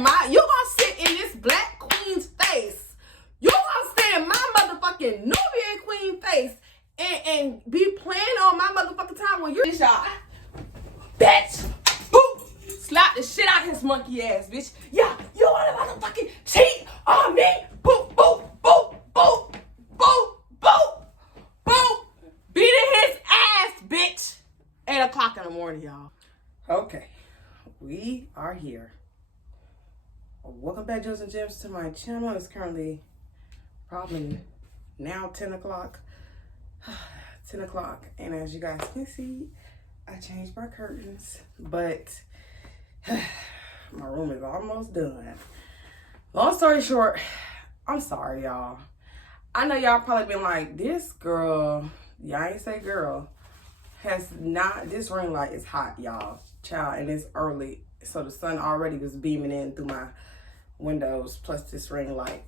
you gonna sit in this black queen's face. You gonna stay in my motherfucking Nubian queen face and be playing on my motherfucking time when you're y'all. Bitch! Boop! Slap the shit out his monkey ass, bitch. Yeah, you wanna motherfucking cheat on me? Boop, boop, boop, boop, boop, boop, boop. Beating his ass, bitch. 8 o'clock in the morning, y'all. Okay, we are here. Welcome back, Jems and Jems, to my channel. It's currently probably now 10 o'clock. 10 o'clock, and as you guys can see, I changed my curtains, but my room is almost done. Long story short, I'm sorry, y'all. I know y'all probably been like, this girl, y'all ain't say girl, has not, this ring light is hot, y'all, child, and it's early, so the sun already was beaming in through my windows, plus this ring light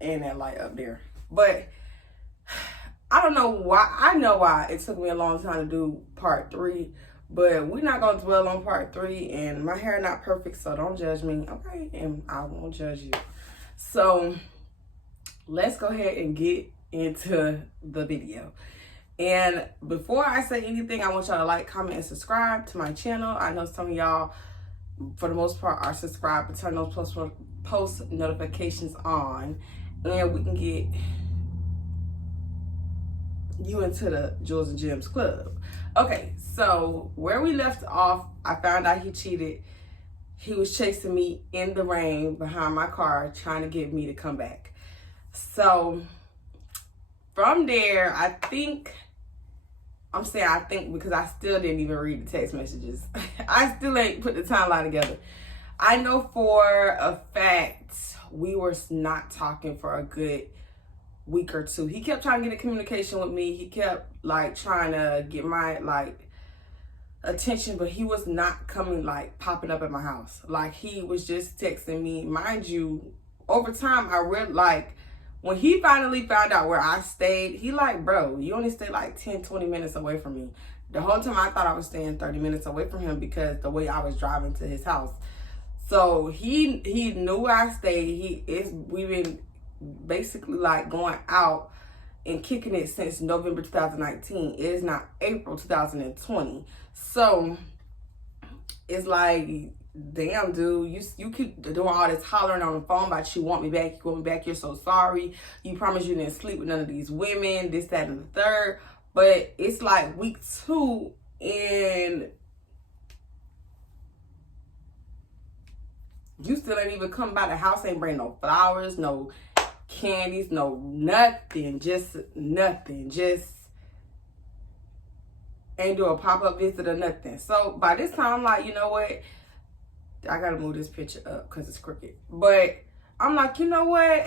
and that light up there. But I don't know why. I know why it took me a long time to do part 3, but we're not gonna dwell on part 3. And my hair not perfect, so don't judge me, okay? And I won't judge you. So let's go ahead and get into the video. And before I say anything, I want y'all to like, comment, and subscribe to my channel. I know some of y'all, for the most part, are subscribed, but turn those post notifications on, and we can get you into the Jewels and Gems Club. Okay, so where we left off, I found out he cheated. He was chasing me in the rain behind my car, trying to get me to come back. So from there, I think because I still didn't even read the text messages. I still ain't put the timeline together. I know for a fact we were not talking for a good week or 2. He kept trying to get in communication with me. He kept like trying to get my like attention, but he was not coming, like popping up at my house. Like he was just texting me. Mind you, over time I really like, when he finally found out where I stayed, he like, bro, you only stay like 10-20 minutes away from me. The whole time I thought I was staying 30 minutes away from him because the way I was driving to his house. So he knew where I stayed. We've been basically like going out and kicking it since November 2019. It is now April 2020. So it's like, damn, dude, you keep doing all this hollering on the phone about you want me back, you're so sorry, you promised you didn't sleep with none of these women, this, that, and the third. But it's like week 2 and you still ain't even come by the house, ain't bring no flowers, no candies, no nothing, just nothing, just ain't do a pop-up visit or nothing. So by this time, I'm like, you know what? I gotta move this picture up because it's crooked. But I'm like, you know what?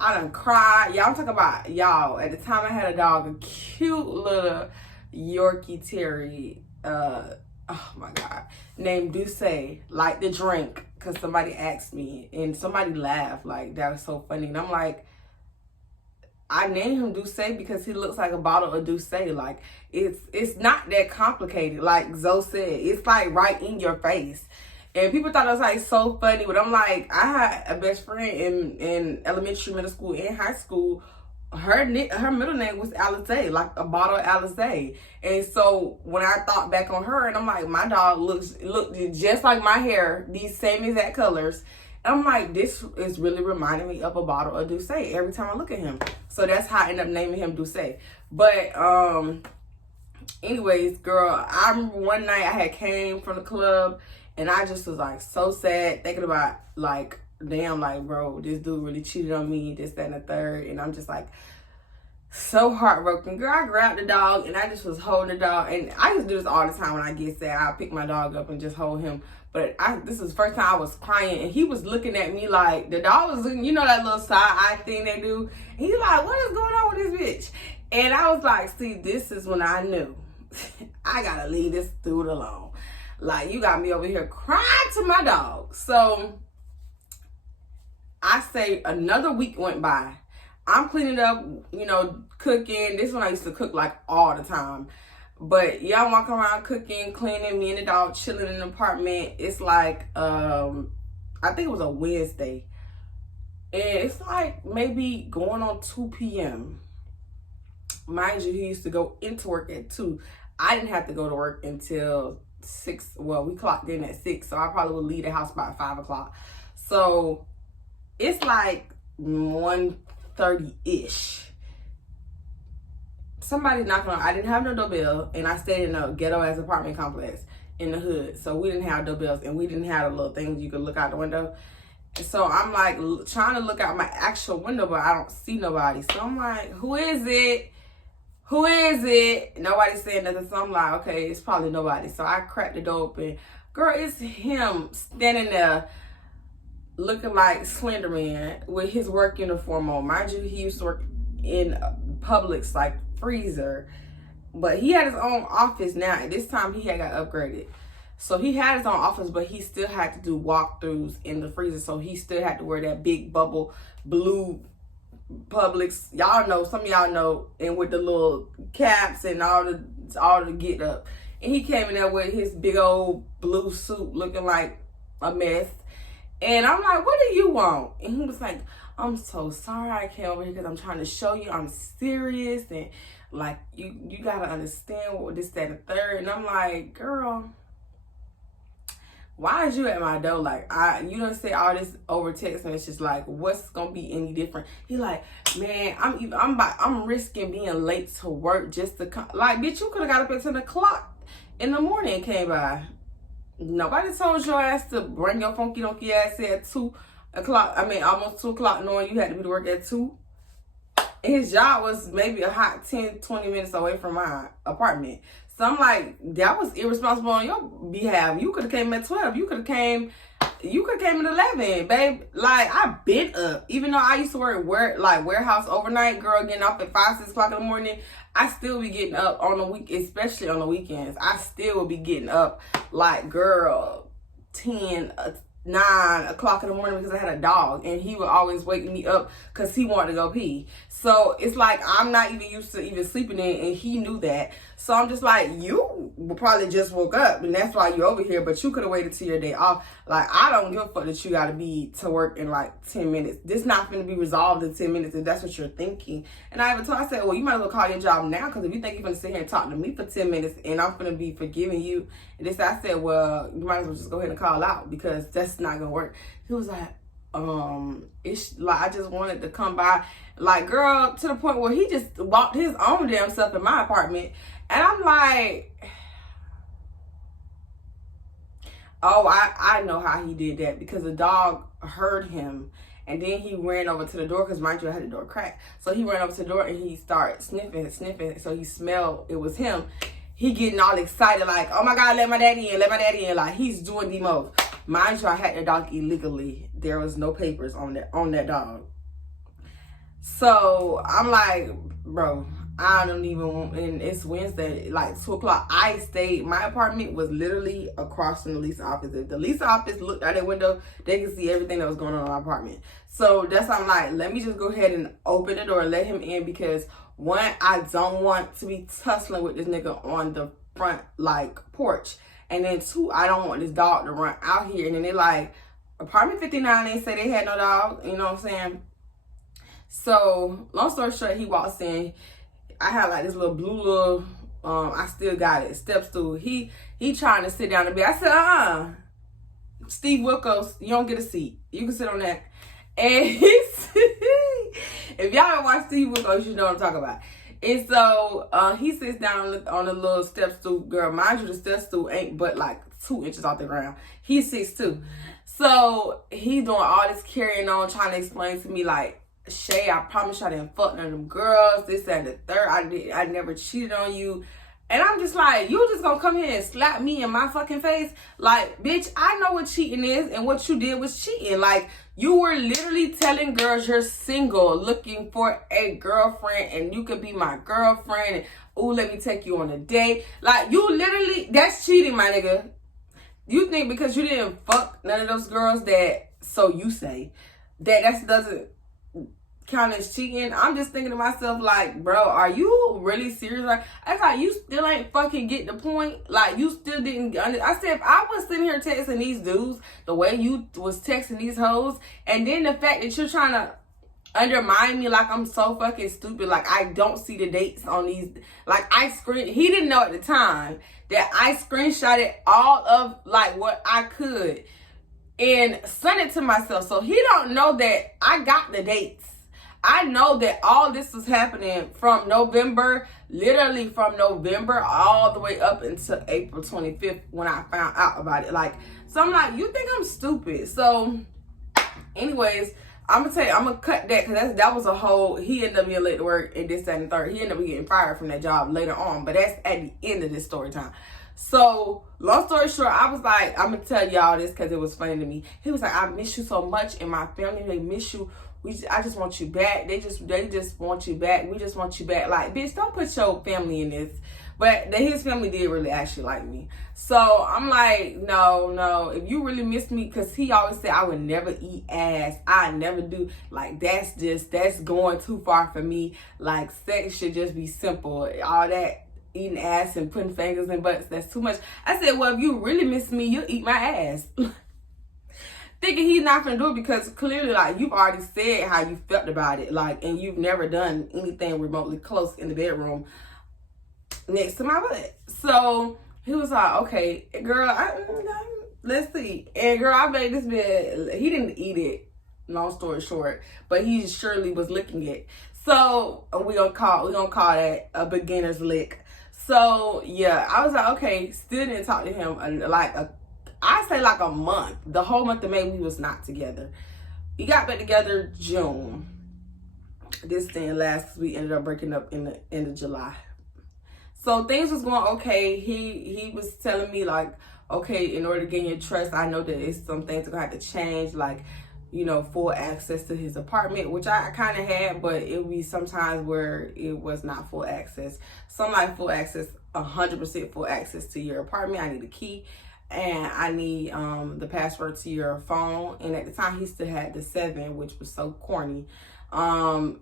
I done cried. Y'all, I'm talking about, y'all, at the time I had a dog, a cute little Yorkie Terry, oh my God, named Duce, like the drink, because somebody asked me and somebody laughed. Like, that was so funny. And I'm like, I named him Duce because he looks like a bottle of Duce. Like, it's not that complicated. Like Zoe said, it's like right in your face. And people thought it was like so funny, but I'm like, I had a best friend in elementary, middle school, and high school. Her middle name was Alize, like a bottle of Alize. And so when I thought back on her, and I'm like, my dog looked just like my hair, these same exact colors. And I'm like, this is really reminding me of a bottle of Duce every time I look at him. So that's how I ended up naming him Duce. But anyways, girl, I remember one night I had came from the club and I just was like so sad, thinking about like, damn, like, bro, this dude really cheated on me, this, that, and the third. And I'm just like so heartbroken. Girl, I grabbed the dog and I just was holding the dog. And I just do this all the time when I get sad. I'll pick my dog up and just hold him. But this is the first time I was crying, and he was looking at me like, the dog was looking, you know that little side eye thing they do? And he's like, what is going on with this bitch? And I was like, see, this is when I knew I gotta leave this dude alone. Like, you got me over here crying to my dog. So I say another week went by. I'm cleaning up, you know, cooking. This one I used to cook like all the time. But yeah, I'm walking around cooking, cleaning, me and the dog chilling in the apartment. It's like, I think it was a Wednesday. And it's like maybe going on 2 p.m. Mind you, he used to go into work at 2. I didn't have to go to work until 6. Well, we clocked in at 6, so I probably would leave the house by 5 o'clock. So it's like 1:30-ish. Somebody knocking on. I didn't have no doorbell, and I stayed in a ghetto-ass apartment complex in the hood. So we didn't have doorbells, and we didn't have the little things you could look out the window. So I'm like trying to look out my actual window, but I don't see nobody. So I'm like, who is it? Who is it? Nobody's saying nothing. So I'm like, okay, it's probably nobody. So I cracked the door open. Girl, it's him standing there looking like Slender Man with his work uniform on. Mind you, he used to work in Publix, like freezer. But he had his own office now. At this time, he had got upgraded. So he had his own office, but he still had to do walkthroughs in the freezer. So he still had to wear that big bubble blue Publix. Y'all know, some of y'all know, and with the little caps and all the get up. And he came in there with his big old blue suit looking like a mess. And I'm like, what do you want? And he was like, I'm so sorry I came over here because I'm trying to show you I'm serious. And like, you got to understand what this, that, and third. And I'm like, girl, why is you at my door? Like, you don't say all this over text messages. Like, what's gonna be any different? He like, man, I'm risking being late to work just to come. Like, bitch, you could have got up at 10 o'clock in the morning and came by. Nobody told your ass to bring your funky donkey ass here at 2 o'clock. I mean, almost 2 o'clock, knowing you had to be to work at 2. And his job was maybe a hot 10, 20 minutes away from my apartment. So I'm like, that was irresponsible on your behalf. You could have came at 12. You could have came at 11, babe. Like, I've been up. Even though I used to work warehouse overnight, girl, getting off at 5, 6 o'clock in the morning, I still be getting up on the week, especially on the weekends. I still will be getting up like, girl, 10, 9 o'clock in the morning because I had a dog, and he would always wake me up because he wanted to go pee. So it's like, I'm not even used to even sleeping in, and he knew that. So I'm just like, you probably just woke up and that's why you're over here, but you could have waited till your day off. Like, I don't give a fuck that you got to be to work in like 10 minutes. This not going to be resolved in 10 minutes if that's what you're thinking. And I even told, I said, well, you might as well call your job now, because if you think you're going to sit here and talk to me for 10 minutes and I'm going to be forgiving you, and this, I said, well, you might as well just go ahead and call out, because that's not going to work. He was like, it's like, I just wanted to come by. Like, girl, to the point where he just walked his own damn stuff in my apartment. And I'm like, oh, I know how he did that, because the dog heard him, and then he ran over to the door, because mind you, I had the door cracked. So he ran over to the door and he started sniffing. So he smelled it was him. He getting all excited, like, oh my God, let my daddy in, let my daddy in. Like, he's doing the most. Mind you, I had the dog illegally. There was no papers on that dog. So I'm like, bro, I don't even want, and it's Wednesday, like 2 o'clock. I stayed, my apartment was literally across from the lease office. If the lease office looked out that window, they could see everything that was going on in my apartment. So that's why I'm like, let me just go ahead and open the door and let him in, because one, I don't want to be tussling with this nigga on the front, like, porch. And then two, I don't want this dog to run out here. And then they like, apartment 59, they say they had no dog, you know what I'm saying? So, long story short, he walks in. I had like this little blue little, I still got it, step stool. He trying to sit down and be. I said, Steve Wilkos, you don't get a seat. You can sit on that. And he's, if y'all don't watch Steve Wilkos, you know what I'm talking about. And so he sits down on the little step stool. Girl, mind you, the step stool ain't but like 2 inches off the ground. He's 6'2". So he's doing all this carrying on, trying to explain to me like, Shaye, I promise you I didn't fuck none of them girls, this, that, and the third. I never cheated on you. And I'm just like, you just gonna come here and slap me in my fucking face? Like, bitch, I know what cheating is, and what you did was cheating. Like, you were literally telling girls you're single, looking for a girlfriend, and you could be my girlfriend, and ooh, let me take you on a date. Like, you literally, that's cheating, my nigga. You think because you didn't fuck none of those girls that, so you say, that doesn't count as cheating. I'm just thinking to myself, like, bro, are you really serious? Like, I thought you still ain't fucking get the point. Like, you still didn't. I said, if I was sitting here texting these dudes the way you was texting these hoes, and then the fact that you're trying to undermine me like I'm so fucking stupid, like I don't see the dates on these, like he didn't know at the time that I screenshotted all of like what I could and sent it to myself. So he don't know that I got the dates. I know that all this was happening from November, literally from November all the way up until April 25th when I found out about it. Like, so I'm like, you think I'm stupid? So anyways, I'm gonna tell you, I'm gonna cut that because that was a whole, he ended up being late to work and this, that, and the third. He ended up getting fired from that job later on, but that's at the end of this story time. So long story short, I was like, I'm gonna tell y'all this because it was funny to me. He was like, I miss you so much, and my family, they miss you. I just want you back. They just want you back. We just want you back. Like, bitch, don't put your family in this. But his family did really actually like me. So I'm like, no. If you really miss me, because he always said I would never eat ass. I never do. Like, that's going too far for me. Like, sex should just be simple. All that eating ass and putting fingers in butts, that's too much. I said, well, if you really miss me, you'll eat my ass. Thinking he's not gonna do it because clearly, like, you've already said how you felt about it, like, and you've never done anything remotely close in the bedroom next to my butt. So he was like, okay, girl, let's see. And girl, I made this bed. He didn't eat it, long story short, but he surely was licking it. So we gonna call that a beginner's lick. So yeah, I was like, okay, still didn't talk to him I say like a month. The whole month of May, we was not together. We got back together June. This thing last, we ended up breaking up in the end of July. So things was going okay. He was telling me like, okay, in order to gain your trust, I know that it's some things are gonna have to change, like, you know, full access to his apartment, which I kind of had, but it would be sometimes where it was not full access. Some like full access, 100% full access to your apartment. I need a key. And I need the password to your phone. And at the time, he still had the 7, which was so corny. So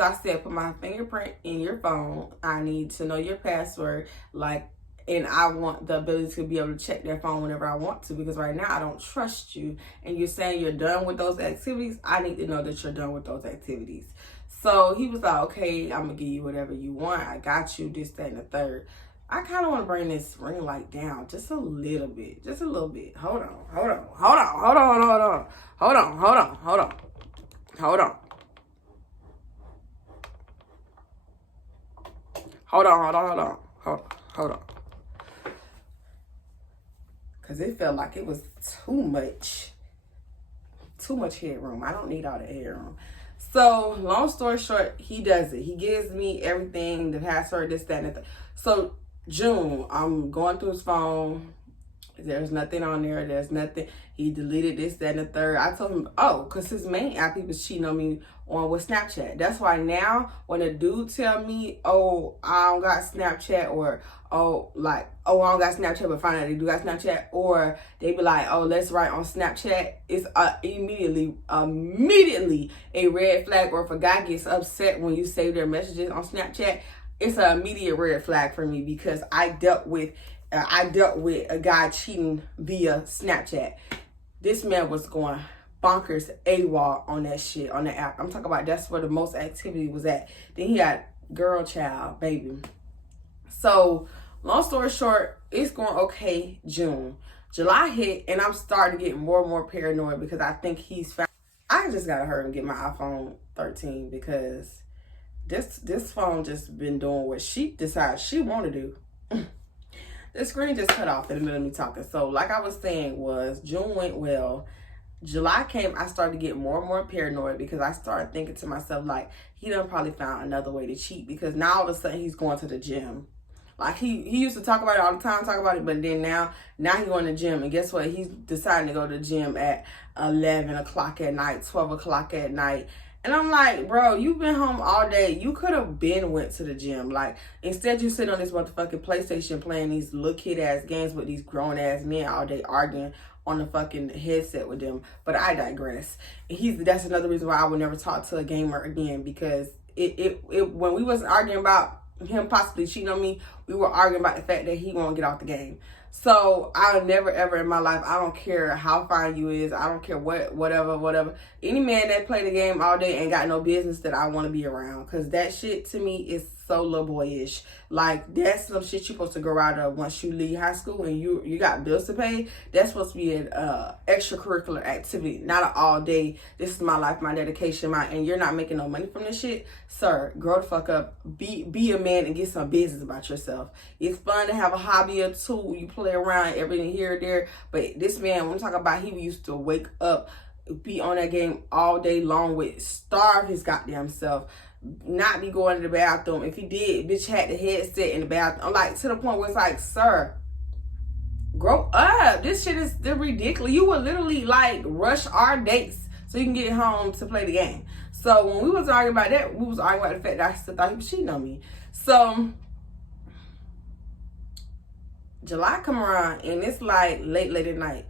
I said, put my fingerprint in your phone. I need to know your password. Like, and I want the ability to be able to check their phone whenever I want to. Because right now, I don't trust you. And you're saying you're done with those activities. I need to know that you're done with those activities. So he was like, okay, I'm going to give you whatever you want. I got you, this, that, and the third. I kind of want to bring this ring light down just a little bit. Just a little bit. Hold on. Because it felt like it was too much headroom. I don't need all the headroom. So, long story short, he does it. He gives me everything, the password, this, that, and that. So, June, I'm going through his phone. There's nothing on there. There's nothing. He deleted this, that, and the third. I told him, oh, because his main app, he was cheating on me on with Snapchat. That's why now when a dude tell me, oh, I don't got Snapchat, or, oh, like, oh, I don't got Snapchat, but find out they do got Snapchat, or they be like, oh, let's write on Snapchat, it's immediately a red flag. Or if a guy gets upset when you save their messages on Snapchat, it's an immediate red flag for me, because I dealt with a guy cheating via Snapchat. This man was going bonkers AWOL on that shit, on the app. I'm talking about that's where the most activity was at. Then he got girl, child, baby. So, long story short, it's going okay June. July hit, and I'm starting to get more and more paranoid because I think he's found. I just gotta hurry and get my iPhone 13 because this phone just been doing what she decides she want to do. The screen just cut off in the middle of me talking. So like I was saying, was June went well. July came, I started to get more and more paranoid because I started thinking to myself, like, he done probably found another way to cheat, because now all of a sudden he's going to the gym. Like, he used to talk about it all the time, but then now he's going to the gym. And guess what? He's deciding to go to the gym at 11 o'clock at night, 12 o'clock at night. And I'm like, bro, you've been home all day. You could have went to the gym. Like, instead you sit on this motherfucking PlayStation playing these little kid ass games with these grown ass men all day arguing on the fucking headset with them. But I digress. That's another reason why I would never talk to a gamer again, because it when we wasn't arguing about him possibly cheating on me, we were arguing about the fact that he won't get off the game. So I'll never ever in my life, I don't care how fine you is, I don't care whatever, any man that play the game all day ain't got no business that I want to be around, because that shit to me is so little boyish. Like, that's some shit you're supposed to grow out of once you leave high school and you got bills to pay. That's supposed to be an extracurricular activity, not an all day, this is my life, my dedication, and you're not making no money from this shit. Sir, grow the fuck up, be a man and get some business about yourself. It's fun to have a hobby or two, you play around everything here or there, but this man, when I'm talking about, he used to wake up, be on that game all day long, with starve his goddamn self, not be going to the bathroom. If he did, bitch had the headset in the bathroom. I'm like, to the point where it's like, sir, grow up. This shit is ridiculous. You would literally like rush our dates so you can get home to play the game. So when we was arguing about that, we was arguing about the fact that I still thought he was cheating on me. So July come around and it's like late at night.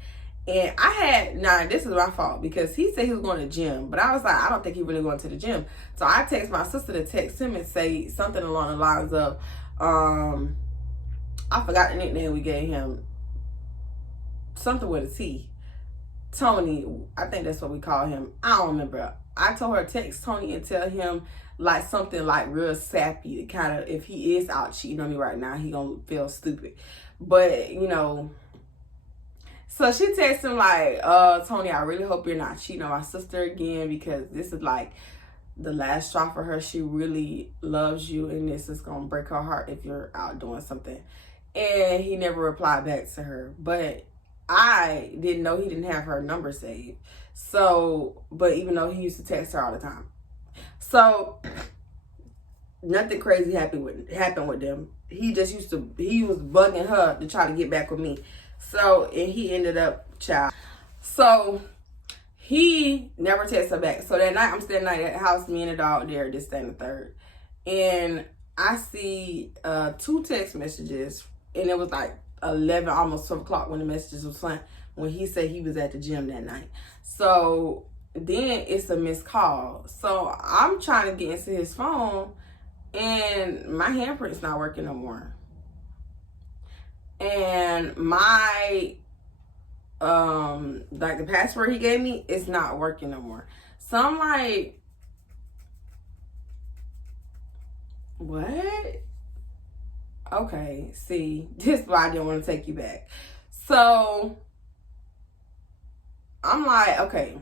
And I had, this is my fault, because he said he was going to the gym, but I was like, I don't think he really going to the gym. So I text my sister to text him and say something along the lines of, I forgot the nickname we gave him, something with a T. Tony, I think that's what we call him. I don't remember. I told her to text Tony and tell him like something like real sappy, to kind of, if he is out cheating on me right now, he gonna feel stupid. But, you know, so she texted him like, Tony, I really hope you're not cheating on my sister again, because this is like the last straw for her. She really loves you, and this is gonna break her heart if you're out doing something. And he never replied back to her, but I didn't know he didn't have her number saved. So, but even though he used to text her all the time. So nothing crazy happened with them. He was bugging her to try to get back with me. So, and he ended up, child. So he never texted her back. So that night, I'm staying at the house, me and the dog there, this, that, and the third. And I see 2 text messages, and it was like 11, almost 12 o'clock when the messages was sent, when he said he was at the gym that night. So then it's a missed call. So I'm trying to get into his phone, and my handprint's not working no more. And my, like the password he gave me is not working no more. So I'm like, what? Okay, see, this is why I didn't want to take you back. So I'm like, okay,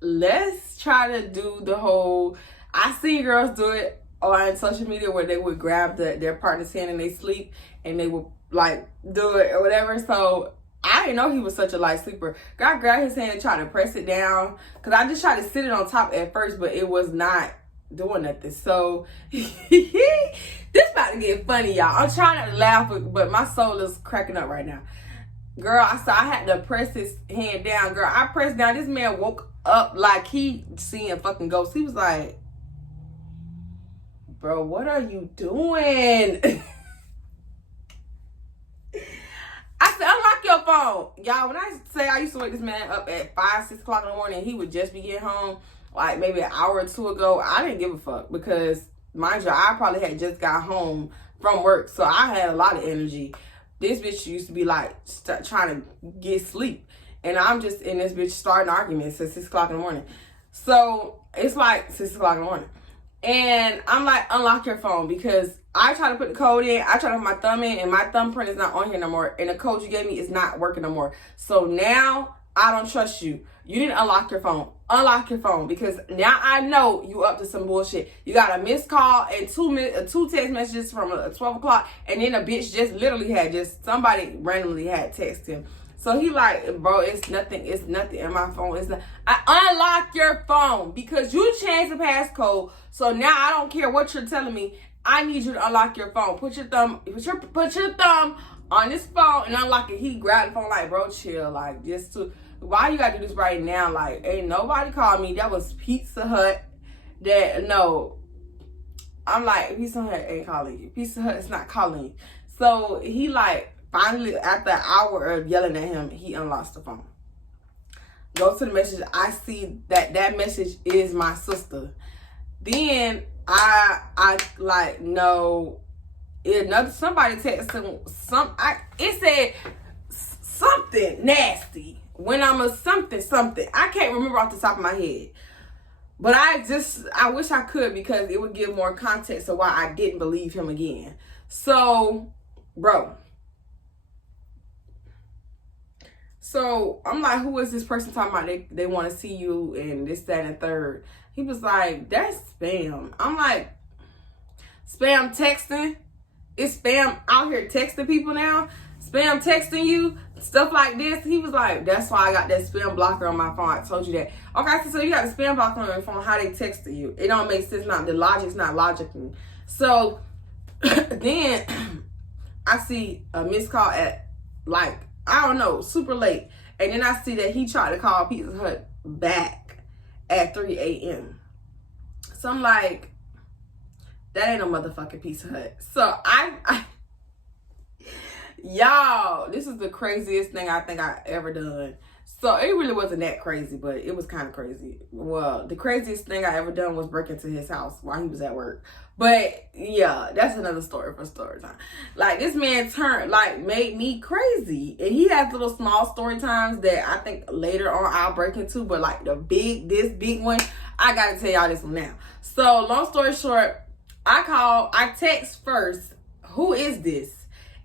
let's try to do the whole, I see girls do it on social media where they would grab their partner's hand and they sleep, and they would like do it or whatever. So I didn't know he was such a light sleeper. I grabbed his hand and tried to press it down, because I just tried to sit it on top at first, but it was not doing nothing. So this about to get funny, y'all. I'm trying not to laugh, but my soul is cracking up right now. Girl, I had to press his hand down. Girl, I pressed down. This man woke up like he seeing fucking ghosts. He was like, bro, what are you doing? I said, unlock your phone. Y'all, when I say I used to wake this man up at 5, 6 o'clock in the morning, he would just be getting home like maybe an hour or 2 ago. I didn't give a fuck, because mind you, I probably had just got home from work, so I had a lot of energy. This bitch used to be like trying to get sleep, and I'm just in this bitch starting arguments at 6 o'clock in the morning. So it's like 6 o'clock in the morning, and I'm like, unlock your phone, because I try to put the code in, I try to put my thumb in, and my thumbprint is not on here no more, and the code you gave me is not working no more. So now I don't trust you. You didn't unlock your phone. Unlock your phone, because now I know you up to some bullshit. You got a missed call and 2 text messages from 12 o'clock, and then a bitch just literally had somebody randomly had texted him. So he like, bro, it's nothing in my phone. It's not. I unlock your phone, because you changed the passcode. So now I don't care what you're telling me. I need you to unlock your phone. Put your thumb on this phone and unlock it. He grabbed the phone like, bro, chill. Like, why you gotta do this right now? Like, ain't nobody called me. That was Pizza Hut. No. I'm like, Pizza Hut ain't calling you. Pizza Hut is not calling you. So he like, finally, after an hour of yelling at him, he unlocks the phone. go to the message. I see that message is my sister. Then I like, no, somebody texted it said something nasty when I'm a something. I can't remember off the top of my head. But I wish I could, because it would give more context of why I didn't believe him again. So, bro. So, I'm like, who is this person talking about they want to see you and this, that, and third? He was like, that's spam. I'm like, spam texting? Is spam out here texting people now? Spam texting you? Stuff like this. He was like, that's why I got that spam blocker on my phone. I told you that. Okay, so you got the spam blocker on your phone. How they texting you? It don't make sense. The logic's not logical. So then I see a missed call at, like, I don't know, super late. And then I see that he tried to call Pizza Hut back at 3 a.m. So I'm like, that ain't no motherfucking Pizza Hut. So y'all, this is the craziest thing I think I ever done. So it really wasn't that crazy, but it was kind of crazy. Well, the craziest thing I ever done was break into his house while he was at work. But yeah, that's another story for story time. Like, this man made me crazy. And he has little small story times that I think later on I'll break into. But like this big one, I gotta tell y'all this one now. So long story short, I text first, who is this?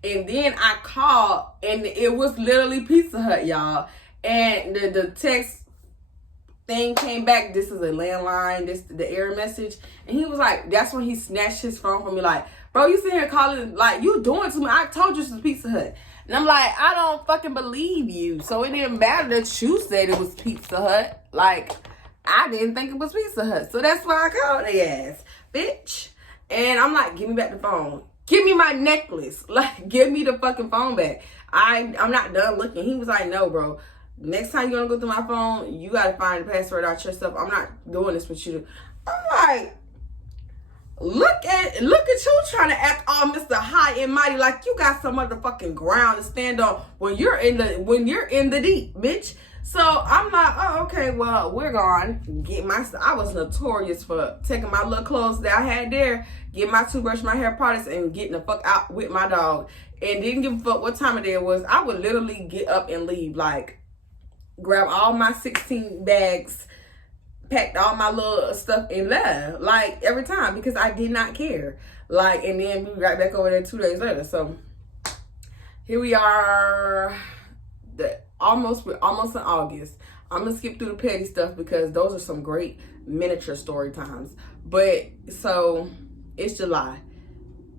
And then I called, and it was literally Pizza Hut, y'all. And the text thing came back, this is a landline, this the error message. And he was like, that's when he snatched his phone from me, like, bro, you sitting here calling, like, you doing to me. I told you this was Pizza Hut. And I'm like, I don't fucking believe you. So it didn't matter that you said it was Pizza Hut. Like, I didn't think it was Pizza Hut. So that's why I called their ass, bitch. And I'm like, give me back the phone. Give me my necklace. Like, give me the fucking phone back. I'm not done looking. He was like, no, bro. Next time you're gonna go through my phone, you gotta find the password out yourself. I'm not doing this with you. I'm like, look at you trying to act all Mr. High and Mighty, like you got some motherfucking ground to stand on when you're in the deep, bitch. So I'm like, oh, okay, well, we're gone. I was notorious for taking my little clothes that I had there, get my toothbrush, my hair products, and getting the fuck out with my dog. And didn't give a fuck what time of day it was. I would literally get up and leave, like, grab all my 16 bags, packed all my little stuff and left, like, every time, because I did not care. Like, and then we got back over there 2 days later. So here we are, almost in August. I'm gonna skip through the petty stuff because those are some great miniature story times. But so it's July.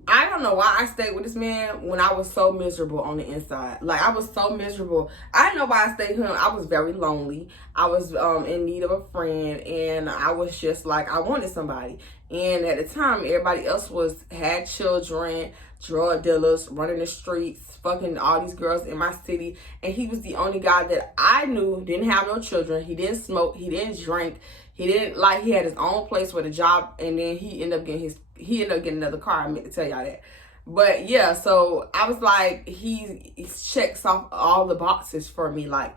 I don't know why I stayed with this man when I was so miserable on the inside. Like, I was so miserable. I didn't know why I stayed with him. I was very lonely. I was in need of a friend, and I was just like, I wanted somebody. And at the time, everybody else had children, drug dealers, running the streets, fucking all these girls in my city. And he was the only guy that I knew didn't have no children. He didn't smoke. He didn't drink. He had his own place with a job, and then he ended up getting another car. I meant to tell y'all that. But yeah, so I was like, he checks off all the boxes for me, like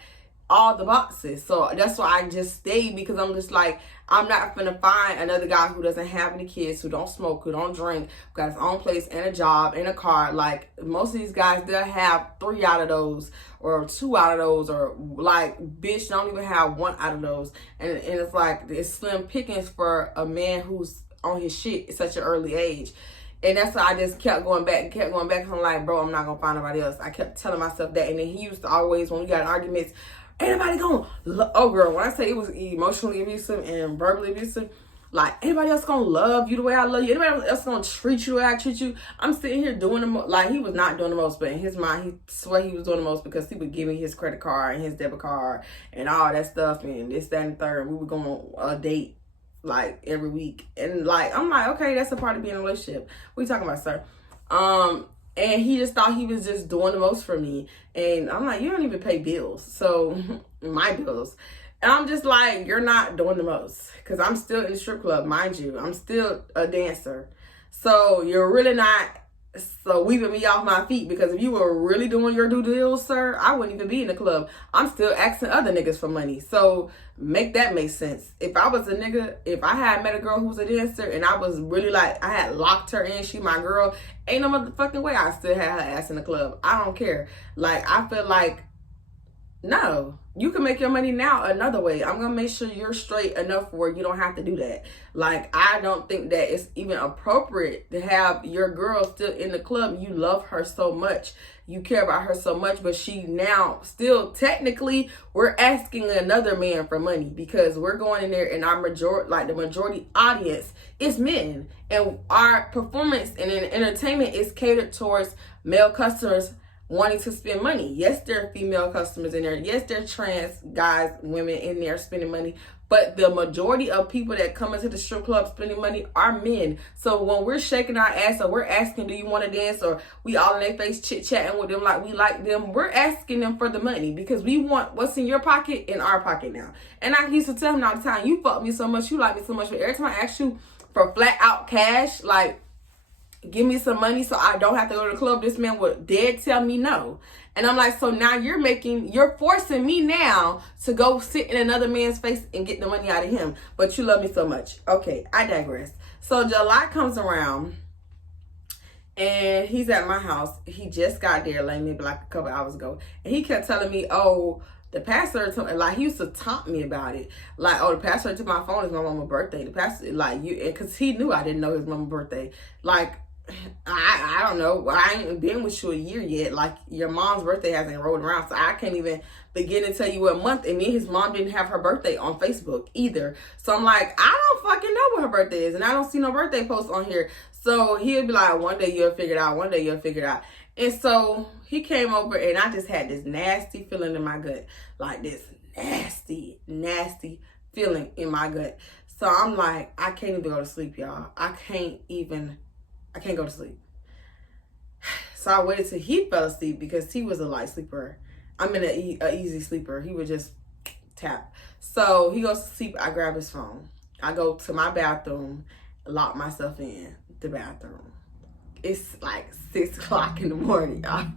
all the boxes. So that's why I just stayed, because I'm just like, I'm not gonna find another guy who doesn't have any kids, who don't smoke, who don't drink, who got his own place and a job and a car. Like, most of these guys, they'll have 3 out of those or 2 out of those, or like, bitch, don't even have 1 out of those. And it's like, it's slim pickings for a man who's on his shit at such an early age. And that's why I just kept going back. I'm like, bro, I'm not gonna find nobody else. I kept telling myself that. And then he used to always, when we got arguments, anybody gonna, oh girl, when I say it was emotionally abusive and verbally abusive, like, anybody else gonna love you the way I love you? Anybody else gonna treat you the way I treat you? I'm sitting here doing the most. Like, he was not doing the most, but in his mind, he swear he was doing the most, because he would give me his credit card and his debit card and all that stuff and this, that, and third. We would go on a date like every week. And like, I'm like, okay, that's a part of being in a relationship. What are you talking about, sir? And he just thought he was just doing the most for me. And I'm like, you don't even pay bills. So, my bills. And I'm just like, you're not doing the most. Because I'm still in the strip club, mind you. I'm still a dancer. So, you're really not So weeping me off my feet, because if you were really doing your due deals, sir, I wouldn't even be in the club. I'm still asking other niggas for money. So make that make sense. If I was a nigga, if I had met a girl who was a dancer and I was really like, I had locked her in, she my girl, ain't no motherfucking way I still had her ass in the club. I don't care. Like, I feel like, no, you can make your money now another way. I'm gonna make sure you're straight enough where you don't have to do that. Like, I don't think that it's even appropriate to have your girl still in the club. You love her so much, you care about her so much, but she now still technically, we're asking another man for money, because we're going in there and our majority, like the majority audience is men, and our performance and entertainment is catered towards male customers wanting to spend money. Yes, there are female customers in there. Yes, there are trans guys, women in there spending money. But the majority of people that come into the strip club spending money are men. So when we're shaking our ass or we're asking, do you want to dance? Or we all in their face chit-chatting with them like we like them. We're asking them for the money, because we want what's in your pocket in our pocket now. And I used to tell them all the time, you fuck me so much, you like me so much. But every time I ask you for flat out cash, like, give me some money so I don't have to go to the club, this man would dead tell me no. And I'm like, so now you're forcing me now to go sit in another man's face and get the money out of him, but you love me so much. Okay, I digress. So July comes around and he's at my house. He just got there like maybe like a couple hours ago, and he kept telling me, oh, the pastor told me, like, he used to taunt me about it. Like, oh, the pastor took my phone, it's my mama's birthday. The pastor, like, because he knew I didn't know his mama's birthday. Like, I don't know. I ain't been with you a year yet. Like, your mom's birthday hasn't rolled around, so I can't even begin to tell you what month. And then his mom didn't have her birthday on Facebook either. So I'm like, I don't fucking know what her birthday is, and I don't see no birthday posts on here. So he'll be like, one day you'll figure it out. One day you'll figure it out. And so he came over, and I just had this nasty feeling in my gut. Like, this nasty, nasty feeling in my gut. So I'm like, I can't even go to sleep, y'all. I can't go to sleep. So I waited till he fell asleep, because he was a light sleeper. I'm in a easy sleeper. He would just tap. So he goes to sleep. I grab his phone. I go to my bathroom, lock myself in the bathroom. It's like 6 o'clock in the morning, y'all.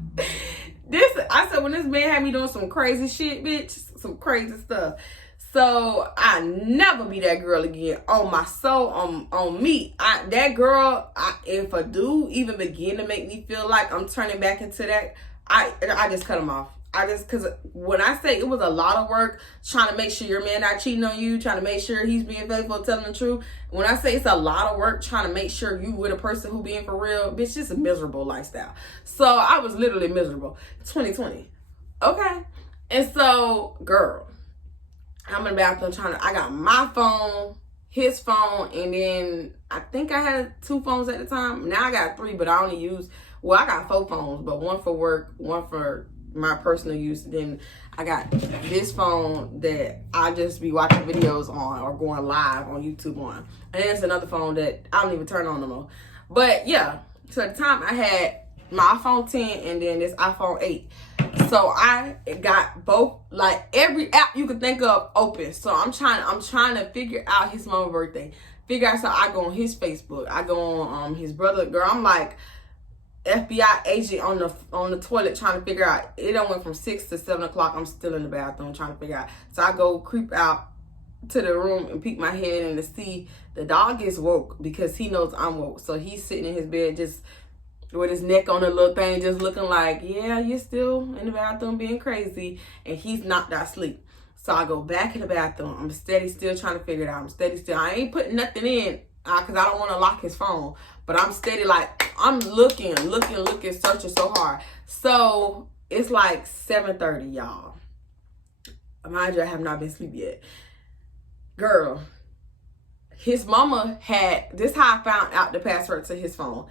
I said, when this man had me doing some crazy shit, bitch, some crazy stuff. So I never be that girl again. On my soul, on me. That girl, if a dude even begin to make me feel like I'm turning back into that, I just cut him off. Because when I say it was a lot of work trying to make sure your man not cheating on you, trying to make sure he's being faithful, telling the truth. When I say it's a lot of work trying to make sure you with a person who being for real, bitch, it's a miserable lifestyle. So I was literally miserable. 2020. Okay. And so, girl, I'm in the bathroom I got my phone, his phone, and then I think I had 2 phones at the time. Now I got 3, but I only use, I got 4 phones, but one for work, one for my personal use. Then I got this phone that I just be watching videos on or going live on YouTube on. And then there's another phone that I don't even turn on no more. But yeah, so at the time I had my iPhone 10 and then this iPhone 8. So I got both, like every app you could think of open. So I'm trying to figure out his mom's birthday. So I go on his Facebook. I go on his brother. Girl, I'm like FBI agent on the toilet trying to figure out. It done went from 6 to 7 o'clock. I'm still in the bathroom trying to figure out. So I go creep out to the room and peek my head in to see the dog is woke, because he knows I'm woke. So he's sitting in his bed just with his neck on a little thing, just looking like, yeah, you're still in the bathroom being crazy. And he's knocked out asleep. So I go back in the bathroom. I'm steady still trying to figure it out. I ain't putting nothing in because I don't want to lock his phone. But I'm steady, like, I'm looking, searching so hard. So it's like 7:30, y'all. Mind you, I have not been asleep yet. Girl, his mama this is how I found out the password to his phone.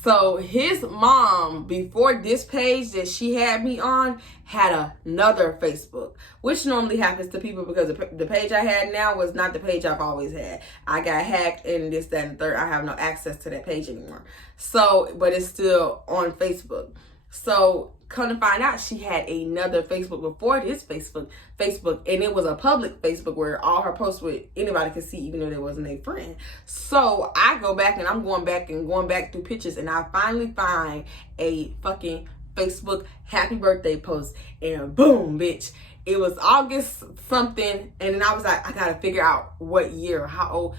So his mom, before this page that she had me on, had another Facebook, which normally happens to people because the page I had now was not the page I've always had. I got hacked and this, that, and the third. I have no access to that page anymore. So, but it's still on Facebook. So come to find out, she had another Facebook before this Facebook, and it was a public Facebook where all her posts with anybody could see, even though they wasn't a friend. So I go back and I'm going back through pictures, and I finally find a fucking Facebook happy birthday post, and boom, bitch, it was August something, and then I was like, I gotta figure out what year, how old.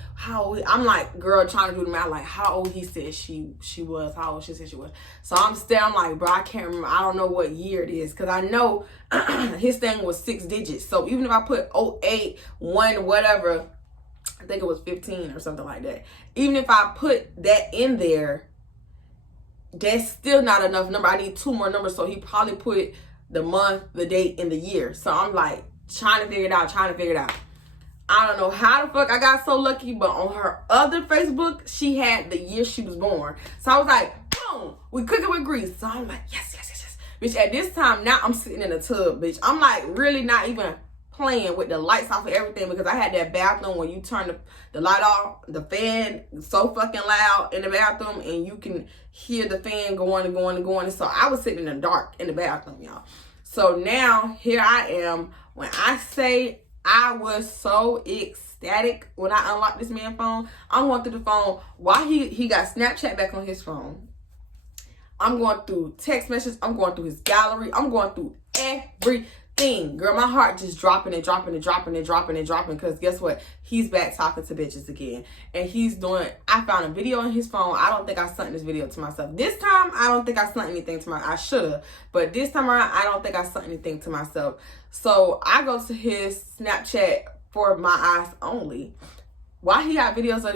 I'm like, girl, trying to do the math, like how old he said she was, how old she said she was. So I'm like, bro, I can't remember. I don't know what year it is, because I know his thing was 6 digits. So even if I put 08, 1, whatever, I think it was 15 or something like that. Even if I put that in there, that's still not enough number. I need 2 more numbers. So he probably put the month, the date, and the year. So I'm like trying to figure it out. I don't know how the fuck I got so lucky, but on her other Facebook, she had the year she was born. So I was like, boom, we cooking with grease. So I'm like, yes. Bitch, at this time, now I'm sitting in a tub, bitch. I'm like really not even playing with the lights off of everything, because I had that bathroom where you turn the light off, the fan so fucking loud in the bathroom, and you can hear the fan going and going and going. And so I was sitting in the dark in the bathroom, y'all. So now here I am. When I say I was so ecstatic when I unlocked this man's phone, I'm going through the phone while he got Snapchat back on his phone. I'm going through text messages. I'm going through his gallery. I'm going through everything. Girl, my heart just dropping, because guess what? He's back talking to bitches again. And he's doing, I found a video on his phone. I don't think I sent this video to myself. This time, I don't think I sent anything to I should have. But this time around, I don't think I sent anything to myself. So I go to his Snapchat for my eyes only. Why he got videos of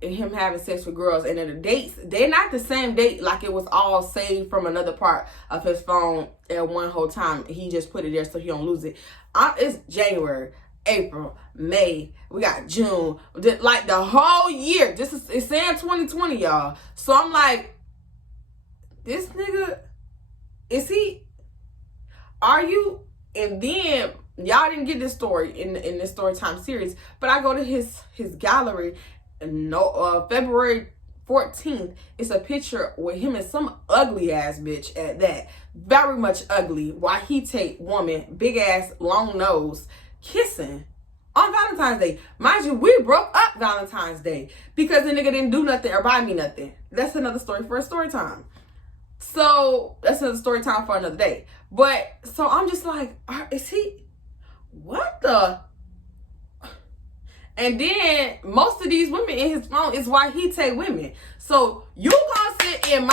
him having sex with girls, and then the dates, they're not the same date, like it was all saved from another part of his phone at one whole time. He just put it there so he don't lose it. It's January, April, May, we got June, like the whole year. It's saying 2020, y'all. So I'm like, this nigga, are you? And then y'all didn't get this story in this story time series, but I go to his gallery, and February 14th, it's a picture with him and some ugly ass bitch at that, very much ugly, while he take woman, big ass, long nose, kissing on Valentine's Day. Mind you, we broke up Valentine's Day because the nigga didn't do nothing or buy me nothing. That's another story for a story time. So that's another story time for another day. But so I'm just like, is he? What the? And then most of these women in his phone is why he take women. So you gonna sit in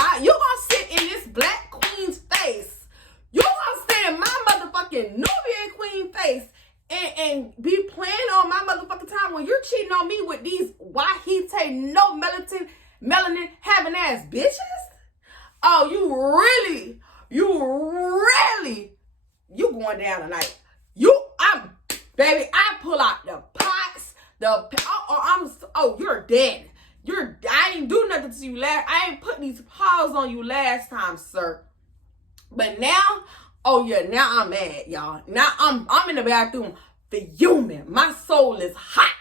this black queen's face. You gonna sit in my motherfucking Nubian queen face and be playing on my motherfucking time when you're cheating on me with these why he take no melanin having ass bitches? Oh, you going down tonight. Baby, I pull out the pots, you're dead. I ain't do nothing to you I ain't put these paws on you last time, sir. But now, now I'm mad, y'all. Now I'm in the bathroom fuming. My soul is hot.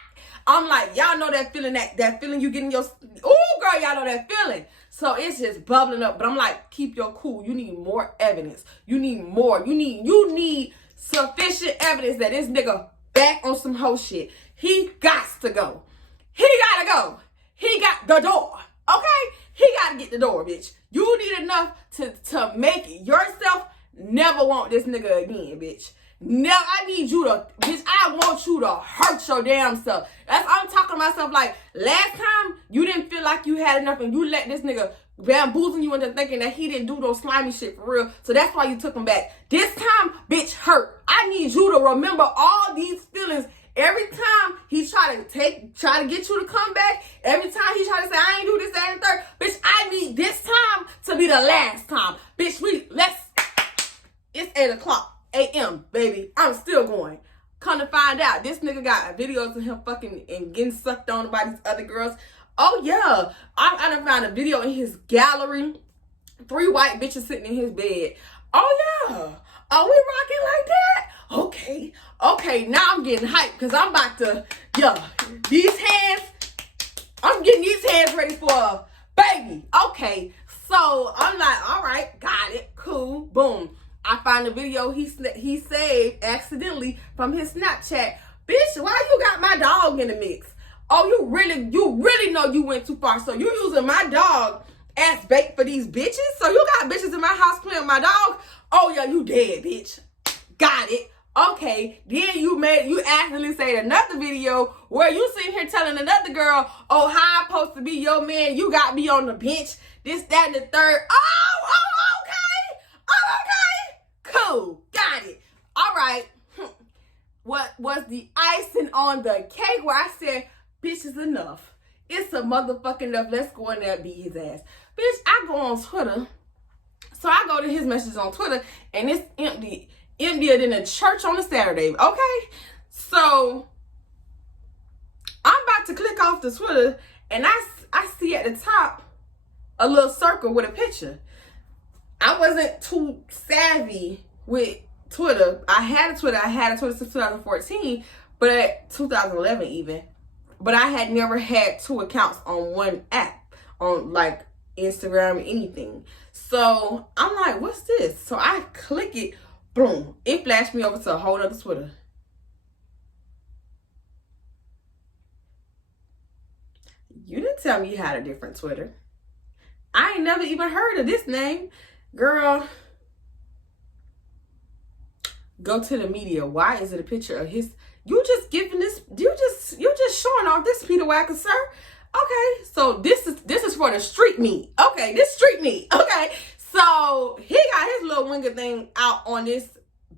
I'm like, y'all know that feeling, that feeling you get in your, girl, y'all know that feeling. So it's just bubbling up. But I'm like, keep your cool. You need more evidence. You need more. You need sufficient evidence that this nigga back on some hoe shit. He gots to go. He gotta go. He got the door. Okay? He gotta get the door, bitch. You need enough to make yourself never want this nigga again, bitch. Now I need you to, bitch, I want you to hurt your damn self. I'm talking to myself like, last time you didn't feel like you had enough and you let this nigga bamboozle you into thinking that he didn't do no slimy shit for real. So that's why you took him back. This time, bitch, hurt. I need you to remember all these feelings. Every time he try to get you to come back, every time he try to say, I ain't do this, that, and third, bitch, I need this time to be the last time. Bitch, it's 8 o'clock. a.m., baby. I'm still going. Come to find out, this nigga got videos of him fucking and getting sucked on by these other girls. Oh, yeah. I done found a video in his gallery. 3 white bitches sitting in his bed. Oh, yeah. Are we rocking like that? Okay. Now I'm getting hyped because I'm about to, these hands, I'm getting these hands ready for a baby. Okay. So I'm like, all right, got it. Cool. Boom. I find the video he saved accidentally from his Snapchat. Bitch, why you got my dog in the mix? Oh, you really know you went too far. So you using my dog as bait for these bitches? So you got bitches in my house playing with my dog? Oh yeah, you dead, bitch. Got it. Okay, then you accidentally say another video where you sitting here telling another girl, oh, how I'm supposed to be your man? You got me on the bench, this, that, and the third. Oh, okay. Cool, got it. All right. What was the icing on the cake where I said, bitch, is enough. It's a motherfucking enough. Let's go in there and beat his ass. Bitch, I go on Twitter. So I go to his messages on Twitter, and it's emptier than a church on a Saturday. Okay? So I'm about to click off the Twitter, and I see at the top a little circle with a picture. I wasn't too savvy with Twitter. I had a Twitter since 2014, but 2011 even. But I had never had two accounts on one app, on like Instagram or anything. So I'm like, what's this? So I click it, boom. It flashed me over to a whole other Twitter. You didn't tell me you had a different Twitter. I ain't never even heard of this name. Girl, go to the media. Why is it a picture of his? You just giving this, you're just showing off this Peter Wacker, sir. Okay, so this is for the street meat. Okay, this street meat. Okay, so he got his little winger thing out on this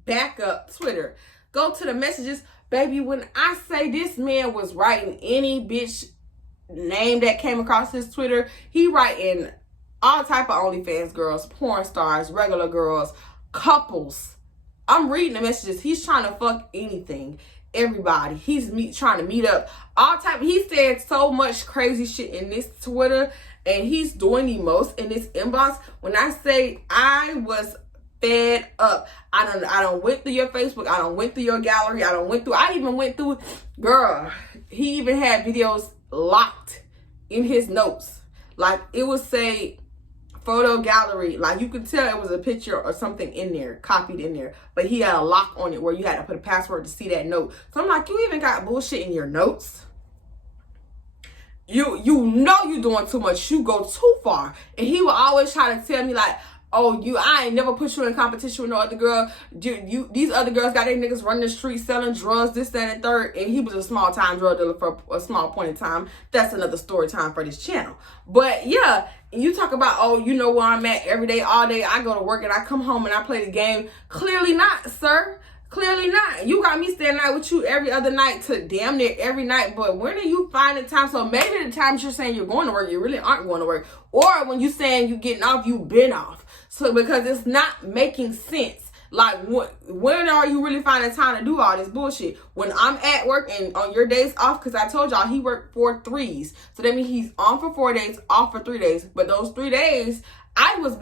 backup Twitter. Go to the messages, baby. When I say this man was writing any bitch name that came across his Twitter, he writing all type of OnlyFans girls, porn stars, regular girls, couples. I'm reading the messages. He's trying to fuck anything, everybody. He's trying to meet up. All type. He said so much crazy shit in this Twitter, and he's doing the most in this inbox. When I say I was fed up, I don't went through your Facebook. I don't went through your gallery. I even went through, girl. He even had videos locked in his notes. Like it would say photo gallery, like you could tell it was a picture or something in there, copied in there, but he had a lock on it where you had to put a password to see that note. So I'm like, you even got bullshit in your notes? You know you doing too much. You go too far. And he would always try to tell me like, oh, I ain't never put you in competition with no other girl. These other girls got their niggas running the street selling drugs, this, that, and third. And he was a small time drug dealer for a small point in time. That's another story time for this channel. But yeah, you talk about, oh, you know where I'm at every day, all day. I go to work and I come home and I play the game. Clearly not, sir. Clearly not. You got me staying out with you every other night to damn near every night. But when are you finding time? So maybe the times you're saying you're going to work, you really aren't going to work. Or when you saying you getting off, you been off. So because it's not making sense. Like when are you really finding time to do all this bullshit? When I'm at work and on your days off, because I told y'all he worked 4 3s. So that means he's on for 4 days, off for 3 days. But those 3 days, I would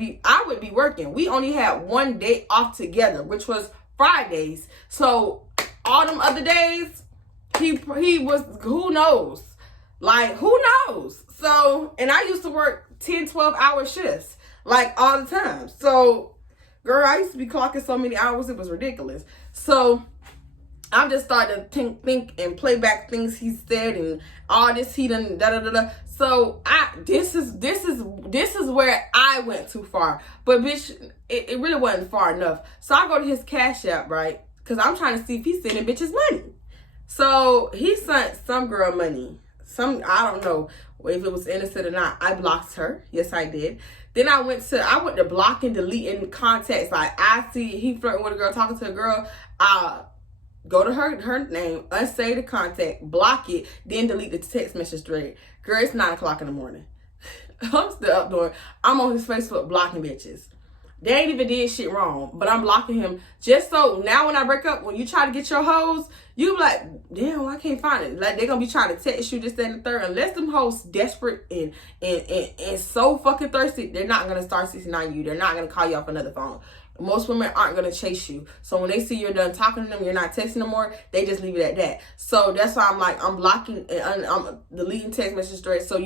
be working. We only had 1 day off together, which was Fridays. So all them other days, he was, who knows? Like, who knows? So, and I used to work 10, 12-hour shifts, like all the time. So, girl, I used to be clocking so many hours, it was ridiculous. So, I'm just starting to think and play back things he said and all this he done da-da-da-da. So, this is where I went too far. But, bitch, it really wasn't far enough. So, I go to his Cash App, right? Because I'm trying to see if he's sending bitches money. So, he sent some girl money. I don't know if it was innocent or not. I blocked her. Yes, I did. Then I went to blocking, deleting contacts. Like, I see he flirting with a girl, talking to a girl. Go to her name, unsave the contact, block it, then delete the text message thread. Girl, it's 9 o'clock in the morning. I'm still up doing. I'm on his Facebook blocking bitches. They ain't even did shit wrong, but I'm blocking him just so now when I break up, when you try to get your hoes, you be like, damn, I can't find it. Like, they're gonna be trying to text you this, that, and the third. Unless them hoes desperate and so fucking thirsty, they're not gonna start 69 you. They're not gonna call you off another phone. Most women aren't going to chase you. So when they see you're done talking to them, you're not texting no more, they just leave it at that. So that's why I'm like, I'm blocking and I'm deleting text message threads. So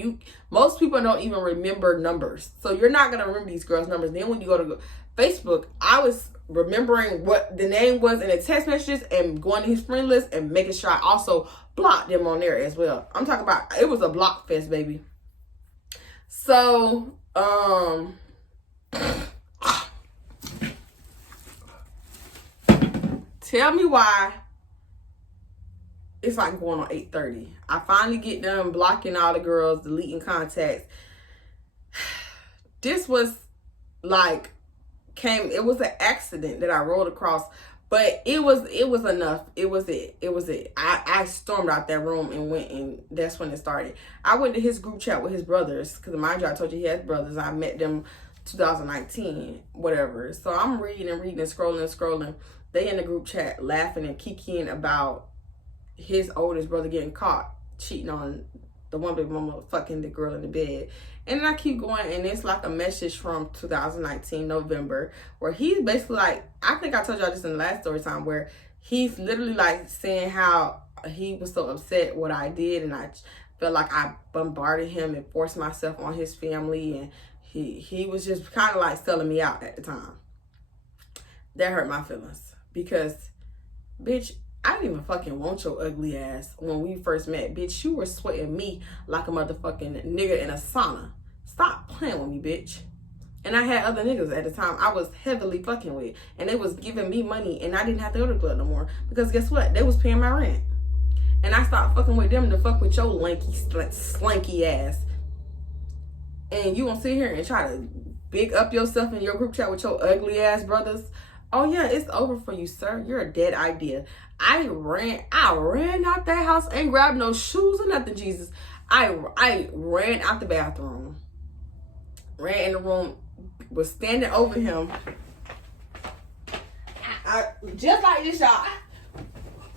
most people don't even remember numbers. So you're not going to remember these girls' numbers. Then when you go to Facebook, I was remembering what the name was in the text messages and going to his friend list and making sure I also blocked them on there as well. I'm talking about, it was a block fest, baby. So, tell me why it's like going on 8:30. I finally get done blocking all the girls, deleting contacts. This was like, it was an accident that I rolled across, but it was enough. It was it. I stormed out that room and went, and that's when it started. I went to his group chat with his brothers, because mind you, I told you he had brothers. I met them 2019, whatever. So I'm reading and scrolling. They in the group chat laughing and kikiing about his oldest brother getting caught cheating on the one baby mama, fucking the girl in the bed. And then I keep going, and it's like a message from 2019 November where he's basically like, I think I told y'all this in the last story time, where he's literally like saying how he was so upset what I did, and I felt like I bombarded him and forced myself on his family, and he was just kind of like selling me out at the time. That hurt my feelings, because bitch, I didn't even fucking want your ugly ass when we first met, bitch. You were sweating me like a motherfucking nigga in a sauna. Stop playing with me, bitch. And I had other niggas at the time I was heavily fucking with, and they was giving me money, and I didn't have to go to the club no more, because guess what? They was paying my rent. And I stopped fucking with them to fuck with your lanky, slanky ass. And you gonna sit here and try to big up yourself in your group chat with your ugly ass brothers? Oh yeah, it's over for you, sir. You're a dead idea. I ran out that house, ain't grabbed no shoes or nothing, Jesus. I ran out the bathroom, ran in the room, was standing over him. I just like this, y'all.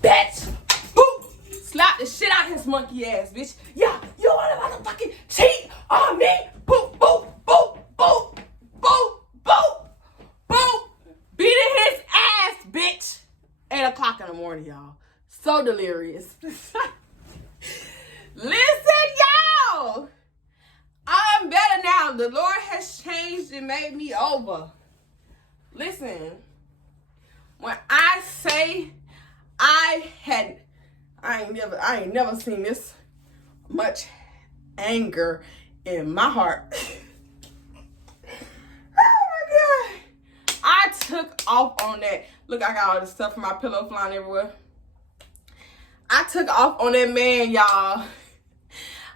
Bitch! Boop! Slap the shit out of his monkey ass, bitch. Yeah, you wanna motherfucking cheat on me? Boop, boop, boop, boop, boop, boop, boop. Beating his ass, bitch. 8 o'clock in the morning, y'all. So delirious. Listen, y'all. I'm better now. The Lord has changed and made me over. Listen. When I say I ain't never seen this much anger in my heart. I took off on that. Look, I got all this stuff from my pillow flying everywhere. I took off on that man, y'all.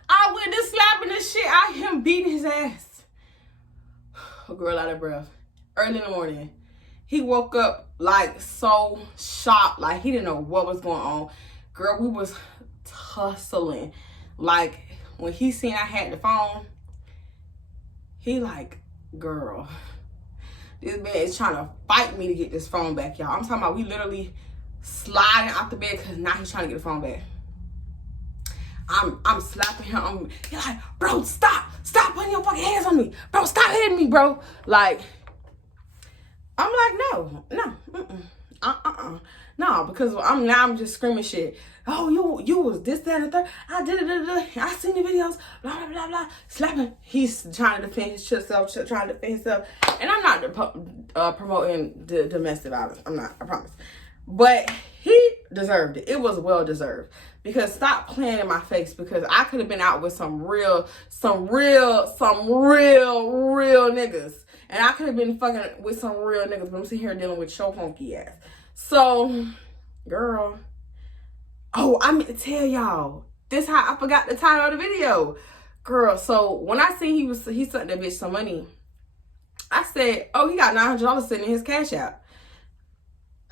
I went to slapping the shit out of him, beating his ass. A girl out of breath. Early in the morning. He woke up like so shocked, like he didn't know what was going on. Girl, we was tussling. Like when he seen I had the phone, he like, girl, this man is trying to fight me to get this phone back, y'all. I'm talking about we literally sliding out the bed because now he's trying to get the phone back. I'm slapping him. He's like, bro, stop putting your fucking hands on me. Bro, stop hitting me, bro. Like, I'm like, no, because I'm just screaming shit. Oh, you was this, that, and the third. I did it. I seen the videos. Blah, blah, blah, blah. Slapping. He's trying to defend himself, trying to defend himself. And I'm not promoting the domestic violence. I'm not, I promise. But he deserved it. It was well deserved. Because stop playing in my face, because I could have been out with some real niggas. And I could have been fucking with some real niggas, but I'm sitting here dealing with your funky ass. So, girl. Oh, I meant to tell y'all. This how I forgot the title of the video. Girl, so when I seen he sent that bitch some money, I said, oh, he got $900 sitting in his cash app.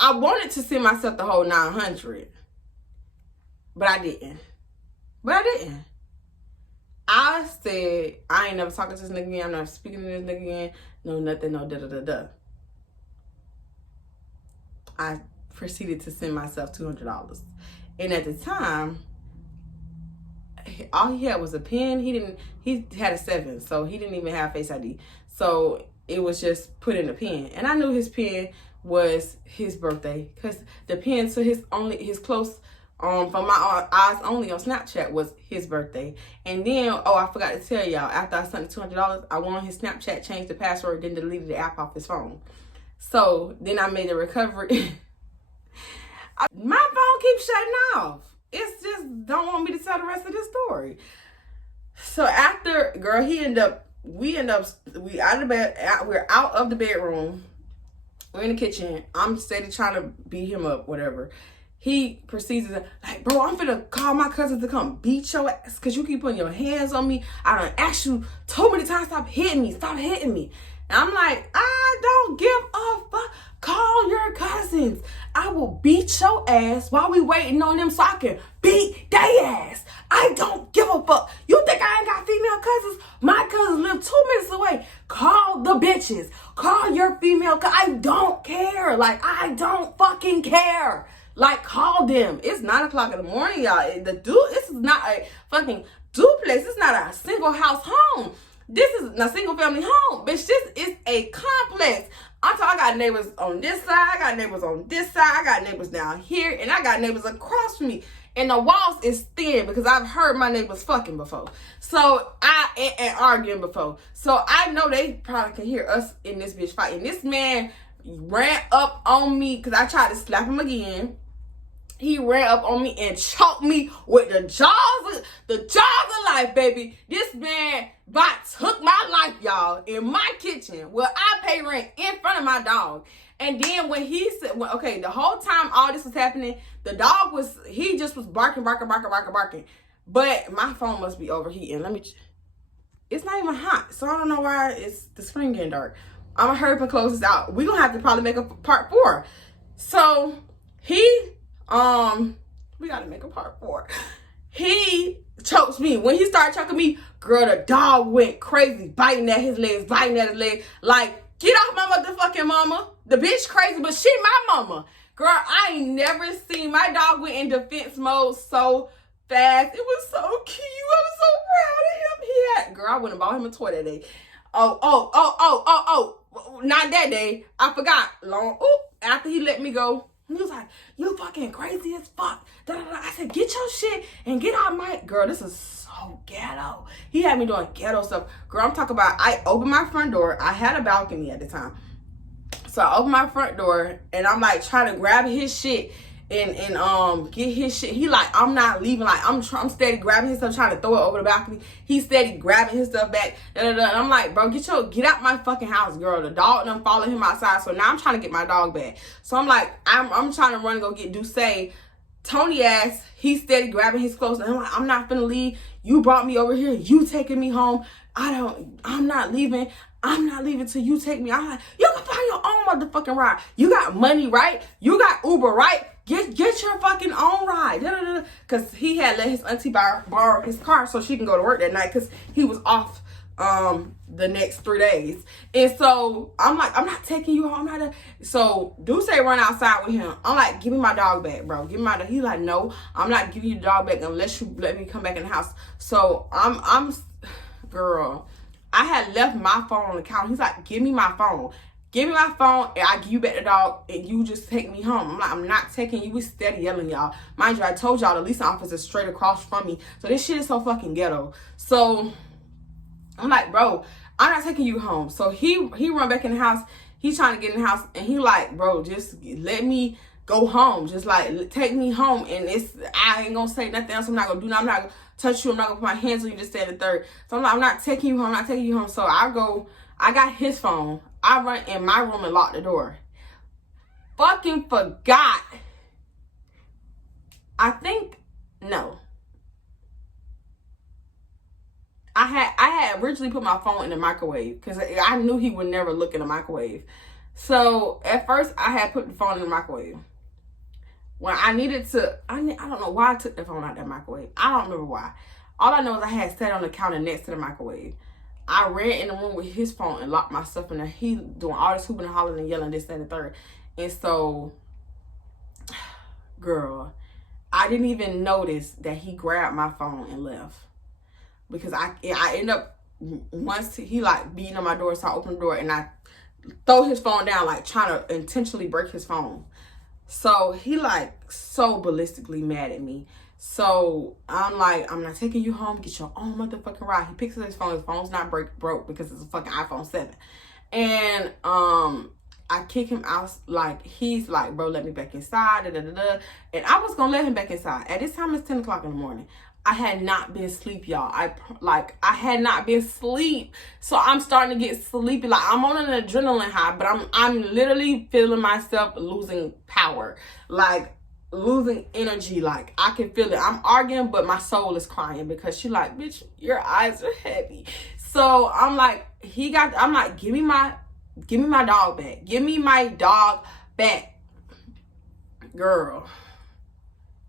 I wanted to send myself the whole $900. But I didn't. I said, I ain't never talking to this nigga again. I'm never speaking to this nigga again. No, nothing, no da-da-da-da. I proceeded to send myself $200. And at the time, all he had was a pen. He had a 7, so he didn't even have Face ID. So it was just put in a pen. And I knew his pen was his birthday, because the pen to his close from my eyes only on Snapchat was his birthday. And then, oh, I forgot to tell y'all, after I sent the $200, I went on his Snapchat, changed the password, then deleted the app off his phone. So then I made a recovery. My phone keeps shutting off. It's just don't want me to tell the rest of the story. So after, girl, we out of bed, we're out of the bedroom. We're in the kitchen. I'm steady trying to beat him up, whatever. He proceeds to like, bro, I'm finna call my cousins to come beat your ass because you keep putting your hands on me. I done asked you so many times, stop hitting me. And I'm like, I don't give a fuck. Call your cousins. I will beat your ass while we waiting on them so I can beat their ass. I don't give a fuck. You think I ain't got female cousins? My cousins live 2 minutes away. Call the bitches. Call your female I don't care. Like, I don't fucking care. Like, call them. It's 9 o'clock in the morning, y'all. This is not a fucking duplex. It's not a single house home. This is a single family home. Bitch, this is a complex. I got neighbors on this side. I got neighbors on this side. I got neighbors down here. And I got neighbors across from me. And the walls is thin because I've heard my neighbors fucking before. So, and arguing before. So, I know they probably can hear us in this bitch fighting. This man ran up on me because I tried to slap him again. He ran up on me and choked me with the jaws of life, baby. This man took my life, y'all, in my kitchen where I pay rent in front of my dog. And then when he said, okay, the whole time all this was happening, the dog he just was barking. But my phone must be overheating. It's not even hot, so I don't know why the screen getting dark. I'm gonna hurry up and close this out. We're gonna have to probably make a part 4. So we gotta make a part 4. He chokes me. When he started choking me, girl, the dog went crazy, biting at his legs. Like, get off my motherfucking mama. The bitch crazy, but she my mama. Girl, I ain't never seen, my dog went in defense mode so fast. It was so cute. I was so proud of him. Girl, I went and bought him a toy that day. Oh. Not that day. I forgot. After he let me go, he was like, you fucking crazy as fuck. I said, get your shit and get out my... Girl, this is so ghetto. He had me doing ghetto stuff. Girl, I'm talking about, I opened my front door. I had a balcony at the time. So I opened my front door and I'm like trying to grab his shit and get his shit. He like, I'm not leaving. Like, I'm steady grabbing his stuff, trying to throw it over the balcony. He's steady grabbing his stuff back. And I'm like, bro, get out my fucking house, girl. The dog done followed him outside. So now I'm trying to get my dog back. So I'm like, I'm trying to run and go get Duce. Tony ass, he's steady grabbing his clothes. And I'm like, I'm not finna leave. You brought me over here. You taking me home. I'm not leaving. I'm not leaving till you take me. I'm like, you can find your own motherfucking ride. You got money, right? You got Uber, right? Get your fucking own ride. Because he had let his auntie borrow his car so she can go to work that night because he was off the next 3 days. And so I'm like, I'm not taking you home. So Duce run outside with him. I'm like, give me my dog back, bro. Give me my dog. He's like, no, I'm not giving you the dog back unless you let me come back in the house. So girl, I had left my phone on the counter. He's like, give me my phone. Give me my phone and I give you back the dog and you just take me home. I'm like, I'm not taking you. We steady yelling, y'all. Mind you, I told y'all the leasing office is straight across from me. So this shit is so fucking ghetto. So I'm like, bro, I'm not taking you home. So he run back in the house. He's trying to get in the house and he like, bro, just let me go home. Just like take me home. And I ain't gonna say nothing else. I'm not gonna do nothing. I'm not gonna touch you. I'm not gonna put my hands on you. Just stay in the third. So I'm like, I'm not taking you home. I'm not taking you home. So I got his phone. I run in my room and lock the door. Fucking forgot. No. I had originally put my phone in the microwave because I knew he would never look in the microwave. So at first I had put the phone in the microwave. When I needed to, I don't know why I took the phone out of that microwave. I don't remember why. All I know is I had sat on the counter next to the microwave. I ran in the room with his phone and locked my stuff in there. He doing all this hooping and hollering and yelling, this, that, and the third. And so, girl, I didn't even notice that he grabbed my phone and left. Because I end up, once he like beating on my door, so I open the door and I throw his phone down, like trying to intentionally break his phone. So he like so ballistically mad at me. So I'm like, I'm not taking you home. Get your own motherfucking ride. He picks up his phone. His phone's not broke because it's a fucking iPhone 7. And I kick him out. Like, he's like, bro, let me back inside. Da, da, da, da. And I was going to let him back inside. At this time, it's 10 o'clock in the morning. I had not been asleep, y'all. I had not been asleep. So I'm starting to get sleepy. Like, I'm on an adrenaline high, but I'm literally feeling myself losing power. Like, losing energy. Like, I can feel it. I'm arguing, but my soul is crying because she like, bitch, your eyes are heavy. So I'm like, I'm like, give me my dog back. Give me my dog back. Girl.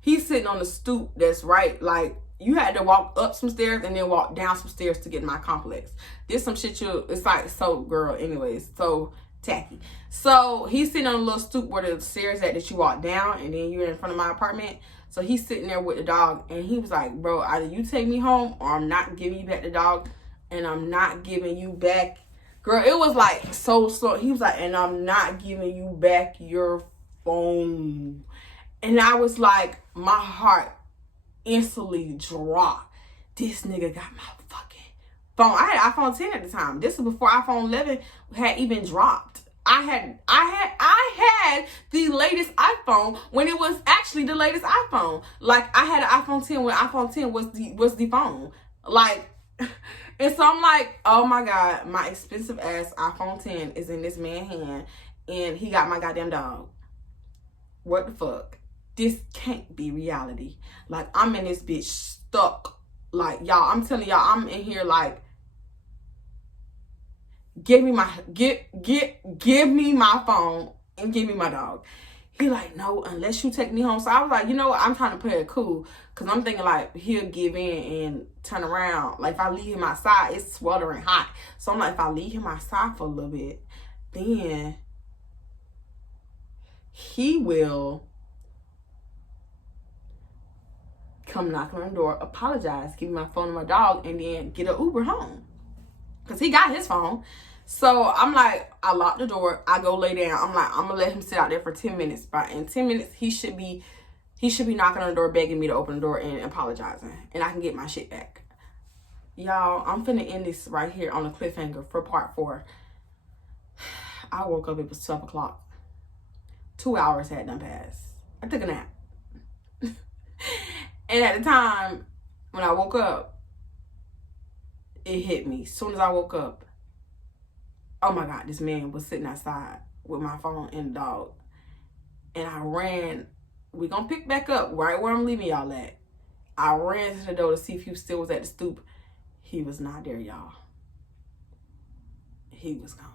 He's sitting on the stoop that's right, like, you had to walk up some stairs and then walk down some stairs to get in my complex. There's some shit it's like, so, girl, anyways, so tacky. So he's sitting on a little stoop where the stairs at that you walk down, and then you're in front of my apartment. So he's sitting there with the dog, and he was like, bro, either you take me home or I'm not giving you back the dog, and I'm not giving you back. Girl, it was like so slow. He was like, and I'm not giving you back your phone. And I was like, my heart instantly dropped. This nigga got my fucking phone. I had iPhone 10 at the time. This is before iPhone 11 had even dropped. I had the latest iPhone when it was actually the latest iPhone. Like, I had an iPhone 10 when iPhone 10 was the phone. Like, and so I'm like, oh my God, my expensive ass iPhone 10 is in this man's hand, and he got my goddamn dog. What the fuck? This can't be reality. Like, I'm in this bitch stuck. Like, y'all, I'm telling y'all, I'm in here like, give me my phone and give me my dog. He like, no, unless you take me home. So I was like, you know what? I'm trying to play it cool. Because I'm thinking like, he'll give in and turn around. Like, if I leave him outside, it's sweltering hot. So I'm like, if I leave him outside for a little bit, then he will come knock on the door, apologize, give me my phone and my dog, and then get an Uber home. Because he got his phone. So I'm like, I lock the door, I go lay down. I'm like, I'm gonna let him sit out there for 10 minutes. But in 10 minutes, he should be knocking on the door, begging me to open the door and apologizing. And I can get my shit back. Y'all, I'm finna end this right here on a cliffhanger for part 4. I woke up, it was 12 o'clock. 2 hours had done passed. I took a nap. And at the time, when I woke up, it hit me. As soon as I woke up, oh my God, this man was sitting outside with my phone and the dog. And I ran. We're going to pick back up right where I'm leaving y'all at. I ran to the door to see if he still was at the stoop. He was not there, y'all. He was gone.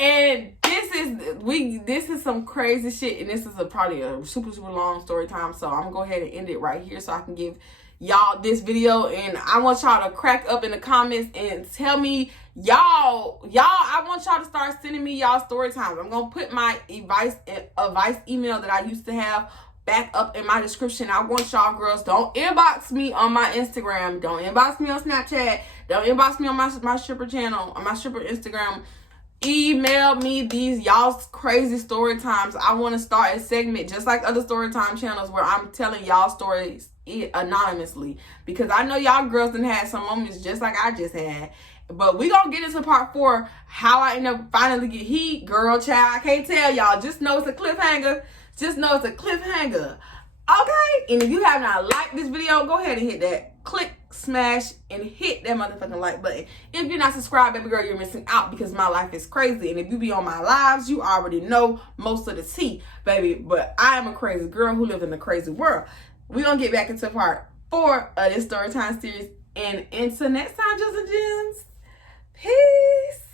And this is some crazy shit, and this is probably a super long story time. So I'm gonna go ahead and end it right here so I can give y'all this video. And I want y'all to crack up in the comments and tell me, y'all, I want y'all to start sending me y'all story times. I'm gonna put my advice email that I used to have back up in my description. I want y'all girls, don't inbox me on my Instagram, don't inbox me on Snapchat, don't inbox me on my stripper channel, on my stripper Instagram. Email me these y'all's crazy story times. I want to start a segment just like other story time channels where I'm telling y'all stories anonymously, because I know y'all girls done had some moments just like I just had. But we gonna get into part 4, how I end up finally get heat. Girl, child, I can't tell y'all. Just know it's a cliffhanger. Just know it's a cliffhanger. Okay? And if you have not liked this video, go ahead and hit that click, smash, and hit that motherfucking like button. If you're not subscribed, baby girl, you're missing out, because my life is crazy. And if you be on my lives, you already know most of the tea, baby. But I am a crazy girl who lives in a crazy world. We're going to get back into part 4 of this Storytime series. And until next time, Justin Gems. Peace.